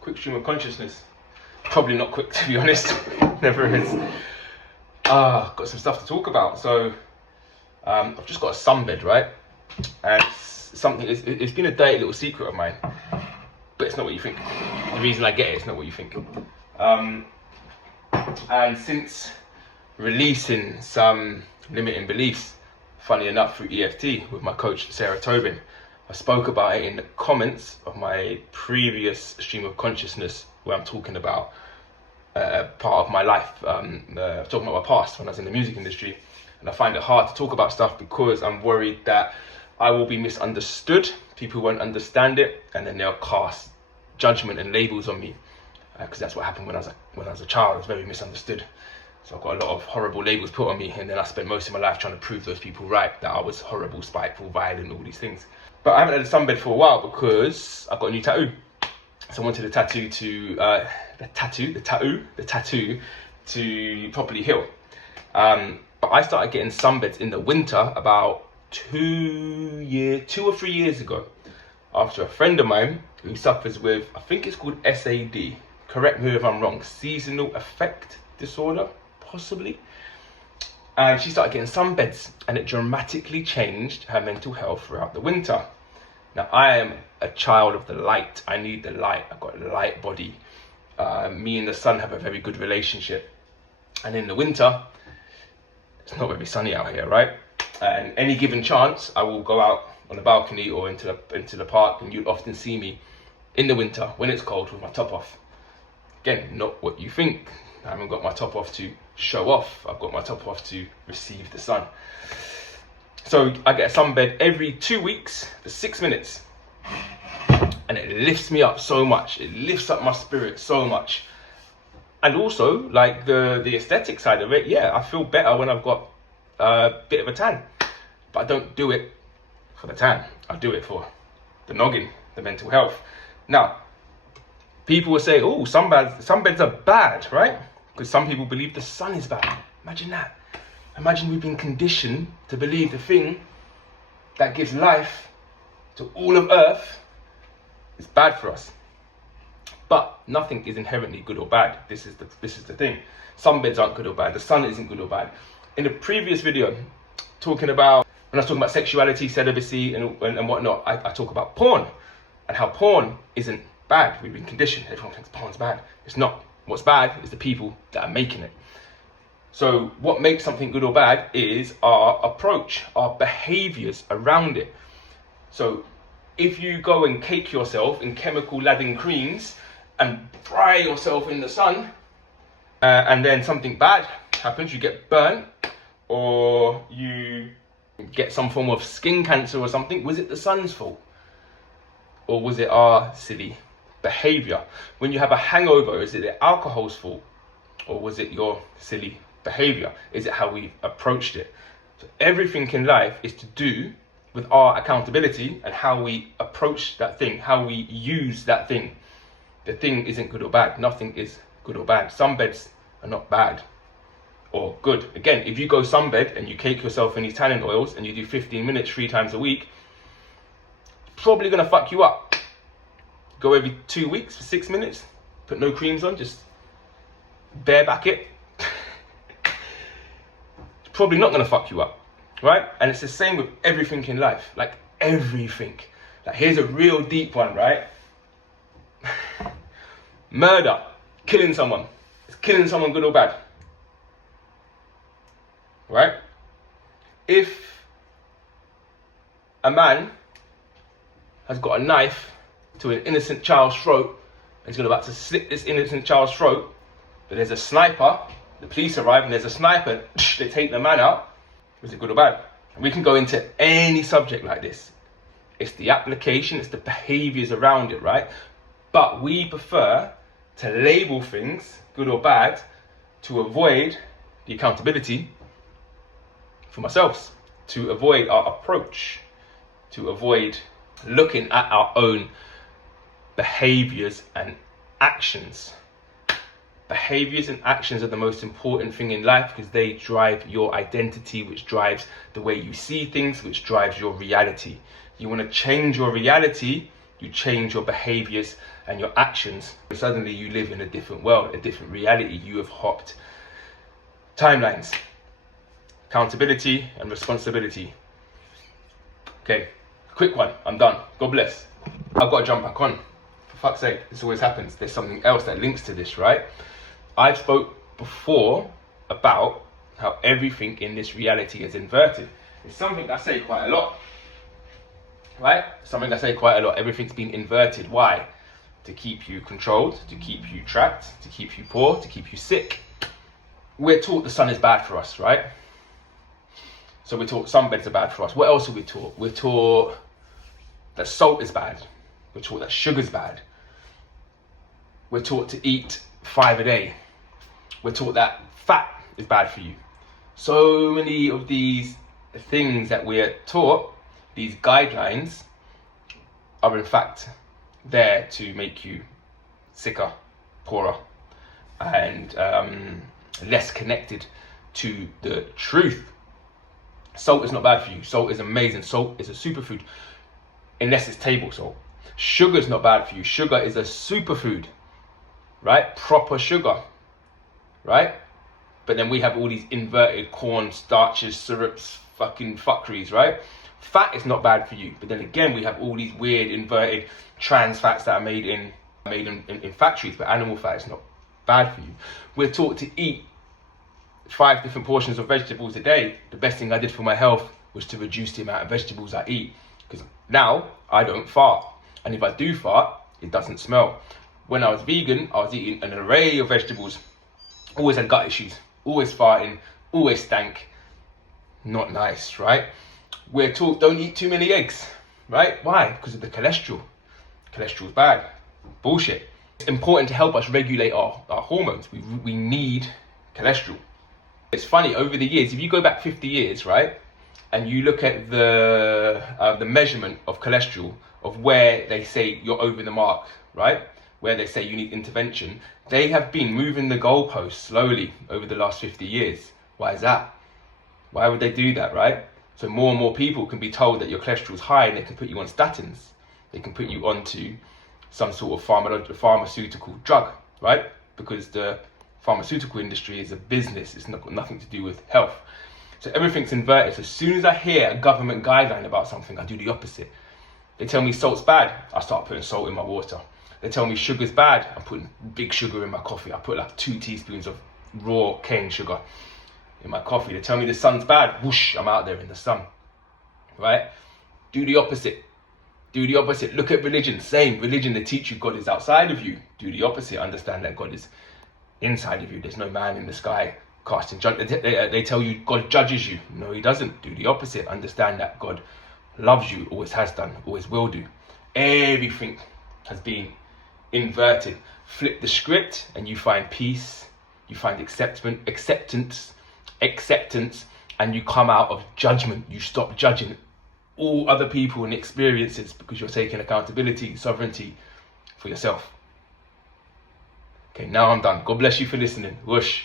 Quick stream of consciousness. Probably not quick, to be honest. Never is. Got some stuff to talk about. So I've just got a sunbed, right? And it's been a dirty little secret of mine, but it's not what you think. The reason I get it's not what you think. And since releasing some limiting beliefs, funny enough, through EFT with my coach Sarah Tobin, I spoke about it in the comments of my previous stream of consciousness, where I'm talking about part of my life, talking about my past when I was in the music industry. And I find it hard to talk about stuff because I'm worried that I will be misunderstood, people won't understand it, and then they'll cast judgment and labels on me. Because that's what happened when I was a child. I was very misunderstood. So I've got a lot of horrible labels put on me, and then I spent most of my life trying to prove those people right, that I was horrible, spiteful, violent, all these things. But I haven't had a sunbed for a while because I've got a new tattoo. So I wanted the tattoo to properly heal. But I started getting sunbeds in the winter about 2 or 3 years ago, after a friend of mine who suffers with, I think it's called SAD. Correct me if I'm wrong. Seasonal affect disorder, possibly. And she started getting sunbeds, and it dramatically changed her mental health throughout the winter. Now, I am a child of the light. I need the light. I've got a light body. Me and the sun have a very good relationship. And in the winter, it's not very sunny out here, right? And any given chance, I will go out on the balcony or into the park, and you'll often see me in the winter when it's cold with my top off. Again, not what you think. I haven't got my top off to show off. I've got my top off to receive the sun. So I get a sunbed every 2 weeks for 6 minutes. And it lifts me up so much. It lifts up my spirit so much. And also, like the aesthetic side of it, yeah, I feel better when I've got a bit of a tan. But I don't do it for the tan. I do it for the noggin, the mental health. Now, people will say, oh, sunbeds are bad, right? Because some people believe the sun is bad. Imagine that. Imagine we've been conditioned to believe the thing that gives life to all of Earth is bad for us. But nothing is inherently good or bad. This is the thing. Sunbeds aren't good or bad. The sun isn't good or bad. In the previous video, when I was talking about sexuality, celibacy, and whatnot, I talk about porn and how porn isn't bad. We've been conditioned. Everyone thinks porn's bad. It's not. What's bad is the people that are making it. So what makes something good or bad is our approach, our behaviors around it. So if you go and cake yourself in chemical-laden creams and fry yourself in the sun, and then something bad happens, you get burnt, or you get some form of skin cancer or something, was it the sun's fault? Or was it our silly behavior? When you have a hangover, is it the alcohol's fault? Or was it your silly behavior? Is it how we approached it? So everything in life is to do with our accountability and how we approach that thing, how we use that thing. The thing isn't good or bad. Nothing is good or bad. Sunbeds are not bad or good. Again, if you go sunbed and you cake yourself in these tanning oils and you do 15 minutes 3 times a week, probably gonna fuck you up. Go every 2 weeks for 6 minutes, put no creams on, just bareback it. It's probably not gonna fuck you up, right? And it's the same with everything in life, like everything. Like here's a real deep one, right? Murder, killing someone. Is killing someone good or bad? Right? If a man has got a knife to an innocent child's throat and he's about to slit this innocent child's throat, but there's a sniper, the police arrive and there's a sniper, they take the man out, is it good or bad? And we can go into any subject like this. It's the application, it's the behaviors around it, right? But we prefer to label things good or bad to avoid the accountability for ourselves, to avoid our approach, to avoid looking at our own behaviors and actions. Behaviors and actions are the most important thing in life because they drive your identity, which drives the way you see things, which drives your reality. You want to change your reality, you change your behaviors and your actions. Suddenly you live in a different world, a different reality. You have hopped timelines, accountability and responsibility. Okay, quick one, I'm done. God bless. I've got to jump back on. For fuck's sake, this always happens. There's something else that links to this, right? I've spoke before about how everything in this reality is inverted. It's something I say quite a lot, right? Something I say quite a lot. Everything's been inverted. Why? To keep you controlled, to keep you trapped, to keep you poor, to keep you sick. We're taught the sun is bad for us, right? So we're taught sunbeds are bad for us. What else are we taught? We're taught that salt is bad. We're taught that sugar's bad. We're taught to eat 5 a day. We're taught that fat is bad for you. So many of these things that we're taught, these guidelines, are in fact there to make you sicker, poorer, and less connected to the truth. Salt is not bad for you. Salt is amazing. Salt is a superfood, unless it's table salt. Sugar is not bad for you. Sugar is a superfood, right? Proper sugar, right? But then we have all these inverted corn starches, syrups, fucking fuckeries, right? Fat is not bad for you. But then again, we have all these weird inverted trans fats that are made in factories, but animal fat is not bad for you. We're taught to eat 5 different portions of vegetables a day. The best thing I did for my health was to reduce the amount of vegetables I eat, because now I don't fart, and if I do fart, it doesn't smell. When I was vegan, I was eating an array of vegetables, always had gut issues, always farting, always stank. Not nice, right? We're taught don't eat too many eggs, right? Why? Because of the cholesterol. Cholesterol's bad. Bullshit. It's important to help us regulate our hormones. We need cholesterol. It's funny, over the years, if you go back 50 years, right, and you look at the measurement of cholesterol, of where they say you're over the mark, right, where they say you need intervention, they have been moving the goalposts slowly over the last 50 years. Why is that? Why would they do that, right? So more and more people can be told that your cholesterol is high, and they can put you on statins. They can put you onto some sort of pharmaceutical drug, right? Because the pharmaceutical industry is a business. It's not got nothing to do with health. So everything's inverted. So as soon as I hear a government guideline about something, I do the opposite. They tell me salt's bad, I start putting salt in my water. They tell me sugar's bad, I'm putting big sugar in my coffee. I put like 2 teaspoons of raw cane sugar in my coffee. They tell me the sun's bad, whoosh, I'm out there in the sun, right? Do the opposite. Do the opposite. Look at religion. Same. Religion, they teach you God is outside of you. Do the opposite. Understand that God is inside of you. There's no man in the sky casting judgment. They tell you God judges you. No, he doesn't. Do the opposite. Understand that God loves you, always has done, always will do. Everything has been inverted. Flip the script and you find peace, you find acceptance, and you come out of judgment. You stop judging all other people and experiences, because you're taking accountability, sovereignty for yourself. Okay, now I'm done. God bless you for listening. Whoosh.